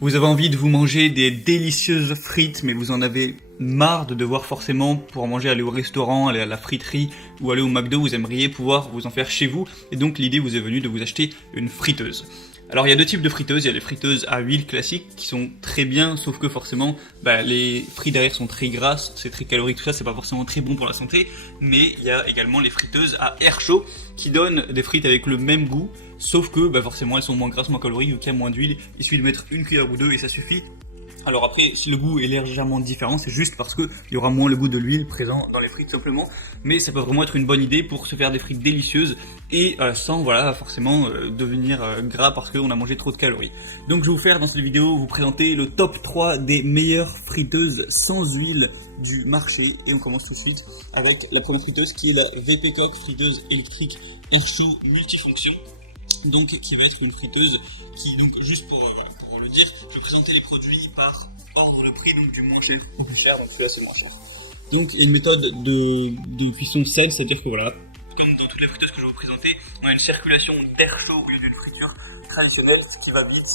Vous avez envie de vous manger des délicieuses frites, mais vous en avez marre de devoir forcément, pour manger, aller au restaurant, aller à la friterie ou aller au McDo, vous aimeriez pouvoir vous en faire chez vous, et donc l'idée vous est venue de vous acheter une friteuse. Alors il y a deux types de friteuses, il y a les friteuses à huile classiques qui sont très bien, sauf que forcément les frites derrière sont très grasses, c'est très calorique, tout ça, c'est pas forcément très bon pour la santé, mais il y a également les friteuses à air chaud qui donnent des frites avec le même goût, sauf que forcément elles sont moins grasses, moins caloriques, vu qu'il y a moins d'huile, il suffit de mettre une cuillère ou deux et ça suffit. Alors après, si le goût est légèrement différent, c'est juste parce qu'il y aura moins le goût de l'huile présent dans les frites simplement, mais ça peut vraiment être une bonne idée pour se faire des frites délicieuses et sans forcément devenir gras parce qu'on a mangé trop de calories. Donc je vais vous faire dans cette vidéo vous présenter le top 3 des meilleures friteuses sans huile du marché, et on commence tout de suite avec la première friteuse qui est la VP Cook friteuse électrique air chaud multifonction, donc qui va être une friteuse qui, donc juste pour le dire, je vais présenter les produits par ordre de prix, donc du moins cher au plus cher, donc celui-là c'est le moins cher. Donc il y a une méthode de cuisson saine, c'est-à-dire que voilà, comme dans toutes les friteuses que je vais vous présenter, on a une circulation d'air chaud au lieu d'une friture traditionnelle, ce qui va vite,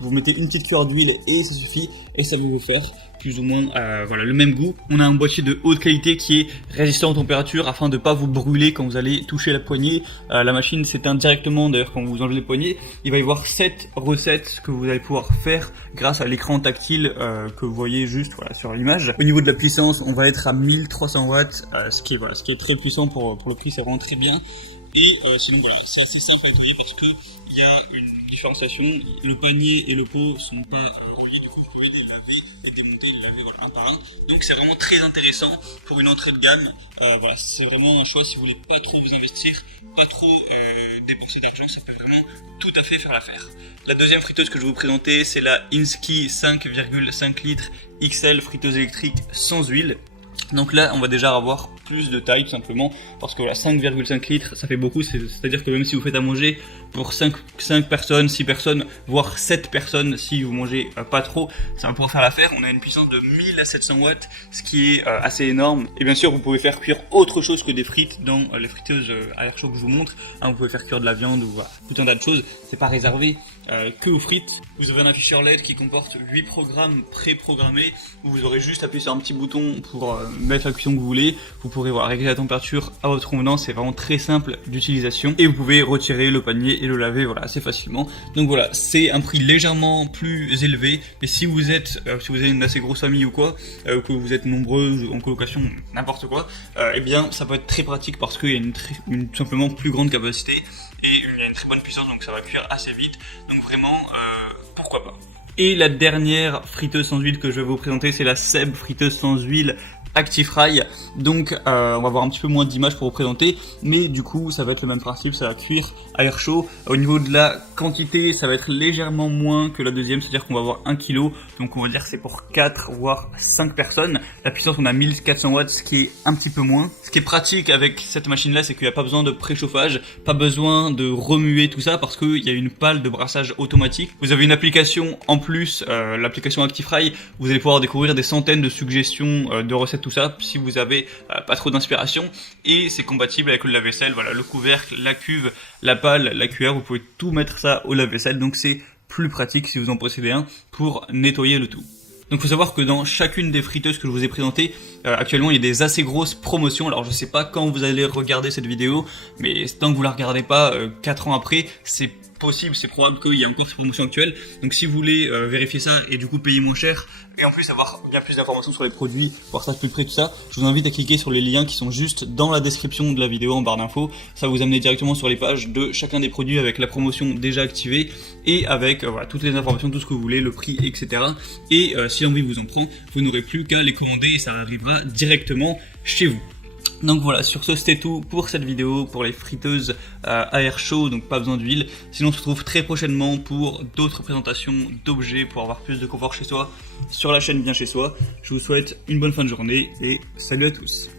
vous mettez une petite cuillère d'huile et ça suffit, et ça va vous faire plus ou moins le même goût. On a un boîtier de haute qualité qui est résistant aux températures afin de ne pas vous brûler quand vous allez toucher la poignée. La machine s'éteint directement d'ailleurs quand vous enlevez les poignées. Il va y avoir 7 recettes que vous allez pouvoir faire grâce à l'écran tactile que vous voyez juste sur l'image. Au niveau de la puissance, on va être à 1300 watts, ce qui est très puissant pour le prix, c'est vraiment très bien. Et sinon c'est assez simple à nettoyer parce que il y a une différenciation. Le panier et le pot sont pas reliés, du coup vous pouvez les laver, les démonter, les laver un par un. Donc c'est vraiment très intéressant pour une entrée de gamme. C'est vraiment un choix si vous voulez pas trop vous investir, pas trop dépenser d'argent, ça peut vraiment tout à fait faire l'affaire. La deuxième friteuse que je vais vous présenter, c'est la Insky 5,5 litres XL friteuse électrique sans huile. Donc là on va déjà avoir plus de taille tout simplement parce que 5,5 litres ça fait beaucoup, c'est-à-dire que même si vous faites à manger pour 5 personnes, 6 personnes, voire 7 personnes si vous mangez pas trop, ça va pouvoir faire l'affaire. On a une puissance de 1000 à 700 watts, ce qui est assez énorme. Et bien sûr vous pouvez faire cuire autre chose que des frites dans les friteuses à air chaud que je vous montre, vous pouvez faire cuire de la viande ou tout un tas de choses, c'est pas réservé que aux frites. Vous avez un afficheur LED qui comporte 8 programmes pré-programmés où vous aurez juste appuyé sur un petit bouton pour mettre la cuisson que vous voulez. Vous pourrez régler la température à votre convenance, c'est vraiment très simple d'utilisation et vous pouvez retirer le panier et le laver assez facilement. Donc voilà, c'est un prix légèrement plus élevé, mais si vous avez une assez grosse famille ou quoi, que vous êtes nombreux en colocation, n'importe quoi, eh bien ça peut être très pratique parce qu'il y a une simplement plus grande capacité et il y a une très bonne puissance, donc ça va cuire assez vite, donc vraiment pourquoi pas. Et la dernière friteuse sans huile que je vais vous présenter, c'est la Seb friteuse sans huile ActiFry. Donc on va avoir un petit peu moins d'images pour vous présenter, mais du coup ça va être le même principe, ça va cuire à air chaud. Au niveau de la quantité, ça va être légèrement moins que la deuxième, c'est-à-dire qu'on va avoir 1 kg, donc on va dire que c'est pour 4 voire 5 personnes. La puissance, on a 1400 watts, ce qui est un petit peu moins. Ce qui est pratique avec cette machine là, c'est qu'il n'y a pas besoin de préchauffage, pas besoin de remuer tout ça parce qu'il y a une pale de brassage automatique. Vous avez une application en plus, l'application ActiFry, vous allez pouvoir découvrir des centaines de suggestions de recettes, tout ça, si vous avez pas trop d'inspiration, et c'est compatible avec le lave-vaisselle, le couvercle, la cuve, la pale, la cuillère, vous pouvez tout mettre ça au lave-vaisselle, donc c'est plus pratique si vous en possédez un pour nettoyer le tout. Donc il faut savoir que dans chacune des friteuses que je vous ai présentées, actuellement il y a des assez grosses promotions. Alors je sais pas quand vous allez regarder cette vidéo, mais tant que vous la regardez pas 4 ans après, c'est possible, c'est probable qu'il y ait encore ces promotions actuelles. Donc si vous voulez vérifier ça et du coup payer moins cher, et en plus avoir bien plus d'informations sur les produits, voir ça de plus près, tout ça, je vous invite à cliquer sur les liens qui sont juste dans la description de la vidéo en barre d'infos. Ça va vous amener directement sur les pages de chacun des produits avec la promotion déjà activée et avec toutes les informations, tout ce que vous voulez, le prix, etc. Et si l'envie vous en prend, vous n'aurez plus qu'à les commander et ça arrivera directement chez vous. Donc voilà, sur ce c'était tout pour cette vidéo, pour les friteuses à air chaud, donc pas besoin d'huile. Sinon on se retrouve très prochainement pour d'autres présentations d'objets pour avoir plus de confort chez soi, sur la chaîne Bien Chez Soi. Je vous souhaite une bonne fin de journée et salut à tous.